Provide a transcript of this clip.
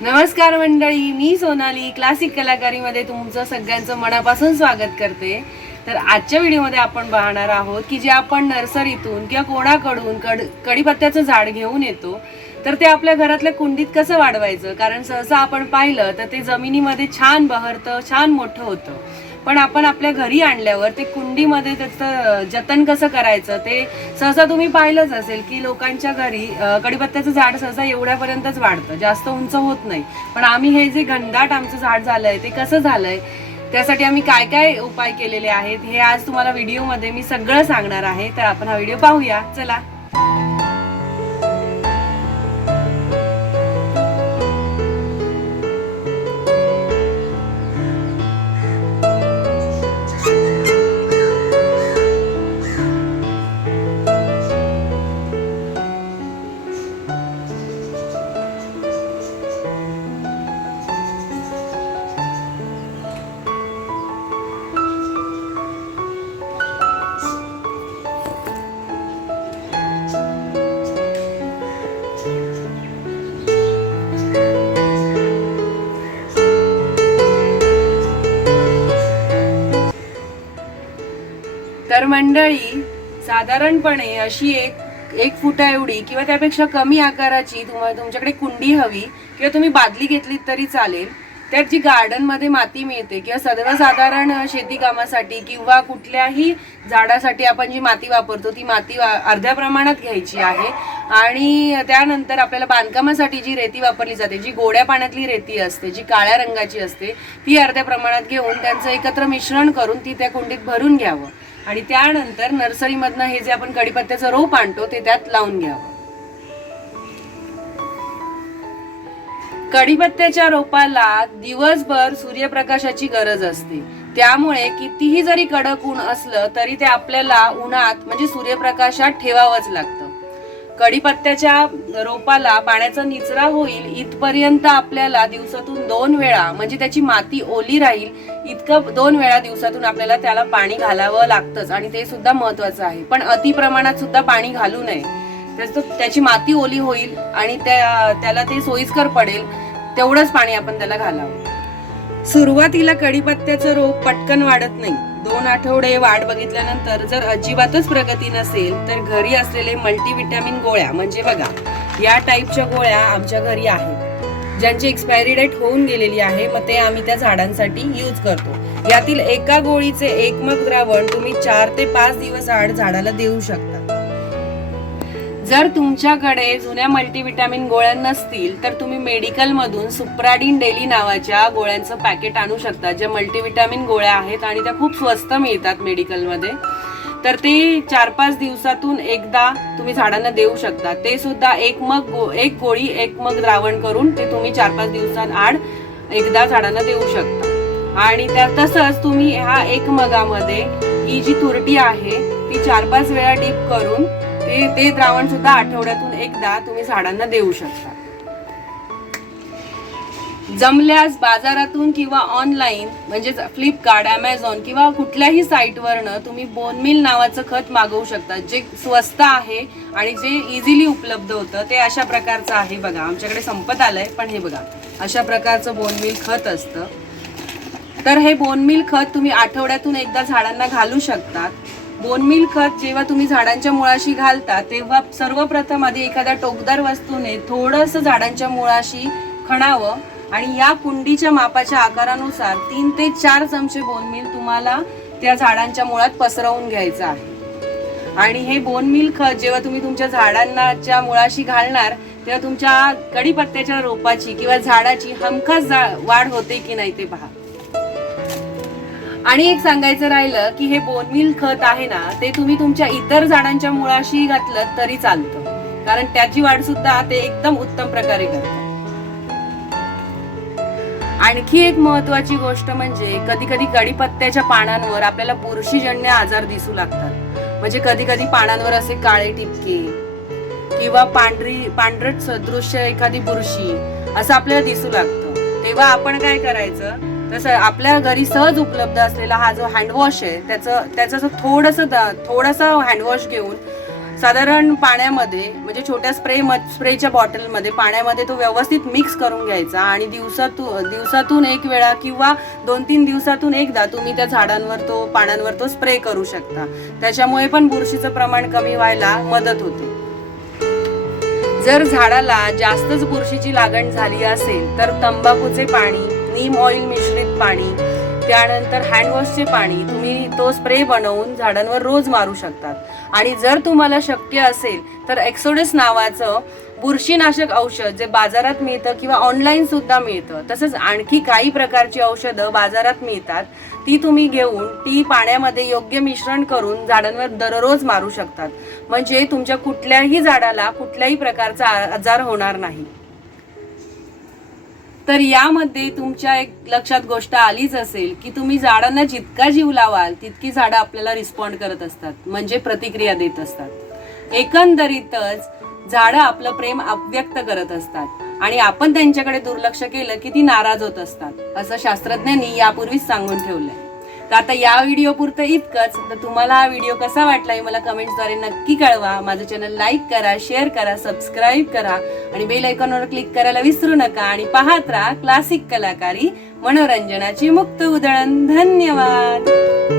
नमस्कार मंडळी मी सोनाली क्लासिक कलाकारीमध्ये तुमचं सगळ्यांचं मनापासून स्वागत करते. तर आजच्या व्हिडिओमध्ये आपण पाहणार आहोत की जे आपण नर्सरीतून किंवा कोणाकडून कड कडीपत्त्याचं झाड घेऊन येतो तर ते आपल्या घरातल्या कुंडीत कसं वाढवायचं? कारण सहसा आपण पाहिलं तर ते जमिनीमध्ये छान बहरतं छान मोठं होतं. पण आपण आपल्या घरी आणल्यावर ते कुंडीमध्ये त्याचं जतन कसं करायचं ते सहसा तुम्ही पाहिलंच असेल की लोकांच्या घरी कडीपत्त्याचं झाड सहसा एवढ्यापर्यंतच वाढतं जास्त उंच होत नाही. पण आम्ही हे जे घनदाट आमचं झाड झालं आहे ते कसं झालं आहे त्यासाठी आम्ही काय काय उपाय केलेले आहेत हे आज तुम्हाला व्हिडिओमध्ये मी सगळं सांगणार आहे तर आपण हा व्हिडिओ पाहूया. चला. मंडळी साधारणपणे अशी एक एक फुटा एवढी किंवा त्यापेक्षा कमी आकाराची तुम्हाला तुमच्याकडे कुंडी हवी किंवा तुम्ही बादली घेतली तरी चालेल. त्यात जी गार्डनमध्ये माती मिळते किंवा सर्वसाधारण शेती कामासाठी किंवा कुठल्याही झाडासाठी आपण जी माती वापरतो ती माती वा- अर्ध्या प्रमाणात घ्यायची आहे. आणि त्यानंतर आपल्याला बांधकामासाठी जी रेती वापरली जाते जी गोड्या पाण्यातली रेती असते जी काळ्या रंगाची असते ती अर्ध्या प्रमाणात घेऊन त्यांचं एकत्र मिश्रण करून ती त्या कुंडीत भरून घ्यावं. आणि त्यानंतर नर्सरीमधनं हे जे आपण कडीपत्त्याचं रोप आणतो ते त्यात लावून घ्यावं. कडीपत्त्याच्या रोपाला दिवसभर सूर्यप्रकाशाची गरज असते. त्यामुळे कितीही जरी कडक ऊन असलं तरी ते आपल्याला उन्हात म्हणजे सूर्यप्रकाशात ठेवावंच लागतं. कडीपत्त्याच्या रोपाला पाण्याचा निचरा होईल इथपर्यंत आपल्याला दिवसातून दोन वेळा म्हणजे त्याची माती ओली राहील इतकं दोन वेळा दिवसातून आपल्याला त्याला पाणी घालावं लागतंच. आणि ते सुद्धा महत्वाचं आहे. पण अति प्रमाणात सुद्धा पाणी घालू नये. त्याची माती ओली होईल आणि त्या त्याला ते सोयीस्कर पडेल तेवढंच पाणी आपण त्याला घालावं. सुरुवातीला कडीपत्त्याचं रोप पटकन वाढत नाही. दोन आठवडे वाट बघितल्यानंतर जर अजिबातच प्रगती नसेल तर घरी असलेले मल्टीविटॅमिन गोळ्या म्हणजे बघा या टाईपच्या गोळ्या आमच्या घरी आहेत. ज्यांची एक्सपायरी डेट होऊन गेलेली आहे मग ते आम्ही त्या झाडांसाठी यूज करतो. यातील एका गोळीचे एकमक द्रावण तुम्ही चार ते पाच दिवस आड झाडाला देऊ शकता. जर तुमच्याकडे जुन्या मल्टीविटॅमिन गोळ्या नसतील तर तुम्ही मेडिकलमधून सुप्राडिन सुप्राडीन डेली नावाच्या गोळ्यांचं पॅकेट आणू शकता. ज्या मल्टीविटॅमिन गोळ्या आहेत आणि त्या खूप स्वस्त मिळतात मेडिकलमध्ये तर ते चार पाच दिवसातून एकदा तुम्ही झाडांना देऊ शकता. ते सुद्धा एक मग गो- एक गोळी एक मग द्रावण करून ते तुम्ही चार पाच दिवसांत आड एकदा झाडांना देऊ शकता. आणि त्या तसंच तुम्ही ह्या एक मगामध्ये ही जी तुरटी आहे ती चार पाच वेळा डीप करून ते ते द्रावण सुद्धा आठवड्यातून एकदा तुम्ही झाडांना देऊ शकता. जमल्यास बाजारातून किंवा ऑनलाईन म्हणजे फ्लिपकार्ट अमेझॉन किंवा कुठल्याही साईटवरनं तुम्ही बोनमिल नावाचं खत मागवू शकता जे स्वस्त आहे आणि जे इझिली उपलब्ध होतं ते अशा प्रकारचं आहे बघा. आमच्याकडे संपत आलंय पण हे बघा. अशा प्रकारचं बोनमिल खत असतं. तर हे बोनमिल खत तुम्ही आठवड्यातून एकदा झाडांना घालू शकतात. बोनमिल खत जेव्हा तुम्ही झाडांच्या मुळाशी घालता तेव्हा सर्वप्रथम आधी एखाद्या टोकदार वस्तूने थोडंसं झाडांच्या मुळाशी खणावं आणि या कुंडीच्या मापाच्या आकारानुसार तीन ते चार चमचे बोनमिल तुम्हाला त्या झाडांच्या मुळात पसरवून घ्यायचं आहे. आणि हे बोनमिल खत जेव्हा तुम्ही तुमच्या झाडांनाच्या मुळाशी घालणार तेव्हा तुमच्या कडीपत्त्याच्या रोपाची किंवा झाडाची हमखास जा- वाढ होते की नाही ते पहा. आणि एक सांगायचं राहिलं की हे बोनमिल खत आहे ना ते तुम्ही तुमच्या इतर झाडांच्या मुळाशी घातलं तरी चालतं. कारण त्याची वाढ सुद्धा ते एकदम उत्तम प्रकारे करतात. आणखी एक महत्वाची गोष्ट म्हणजे कधी कधी कडीपत्त्याच्या पानांवर आपल्याला बुरशीजन्य आजार दिसू लागतात. म्हणजे कधी कधी पानांवर असे काळे टिपके किंवा पांढरी पांढरट सदृश्य एखादी बुरशी असं आपल्याला दिसू लागतं. तेव्हा आपण काय करायचं? तसं आपल्या घरी सहज उपलब्ध असलेला हा जो हँडवॉश आहे त्याचं त्याचं असं थोडंसं थोडंसं हँडवॉश घेऊन साधारण पाण्यामध्ये म्हणजे छोट्या स्प्रे म स्प्रेच्या बॉटलमध्ये पाण्यामध्ये तो व्यवस्थित मिक्स करून घ्यायचा आणि दिवसातून दिवसातून एक वेळा किंवा दोन तीन दिवसातून एकदा तुम्ही त्या झाडांवर तो पानांवर तो स्प्रे करू शकता. त्याच्यामुळे पण बुरशीचं प्रमाण कमी व्हायला मदत होते. जर झाडाला जास्तच बुरशीची लागण झाली असेल तर तंबाखूचे पाणी नीम ऑइल मिश्रित पाणी त्यानंतर हँडवॉशचे पाणी. तुम्ही तो स्प्रे बनवून झाडांवर रोज मारू शकतात. आणि जर तुम्हाला शक्य असेल तर एक्सोडस नावाचं बुरशीनाशक औषध जे बाजारात मिळतं किंवा ऑनलाईन सुद्धा मिळतं तसंच आणखी काही प्रकारची औषधं बाजारात मिळतात ती तुम्ही घेऊन ती पाण्यामध्ये योग्य मिश्रण करून झाडांवर दररोज मारू शकतात. म्हणजे तुमच्या कुठल्याही झाडाला कुठल्याही प्रकारचा आजार होणार नाही. तर यामध्ये तुमच्या एक लक्षात गोष्ट आलीच असेल की तुम्ही झाडांना जितका जीव लावाल तितकी झाडं आपल्याला रिस्पॉन्ड करत असतात म्हणजे प्रतिक्रिया देत असतात. एकंदरीतच झाडं आपलं प्रेम अव्यक्त करत असतात आणि आपण त्यांच्याकडे दुर्लक्ष केलं की ती नाराज होत असतात असं शास्त्रज्ञांनी यापूर्वीच सांगून ठेवलंय. तर आता या व्हिडिओ पुरतं इतकंच. तर तुम्हाला हा व्हिडिओ कसा वाटला हे मला कमेंट्सद्वारे नक्की कळवा. माझं चॅनल लाईक करा शेअर करा सबस्क्राईब करा आणि बेल आयकॉनवर क्लिक करायला विसरू नका आणि पाहत राहा क्लासिक कलाकारी मनोरंजनाची मुक्त उधळण. धन्यवाद!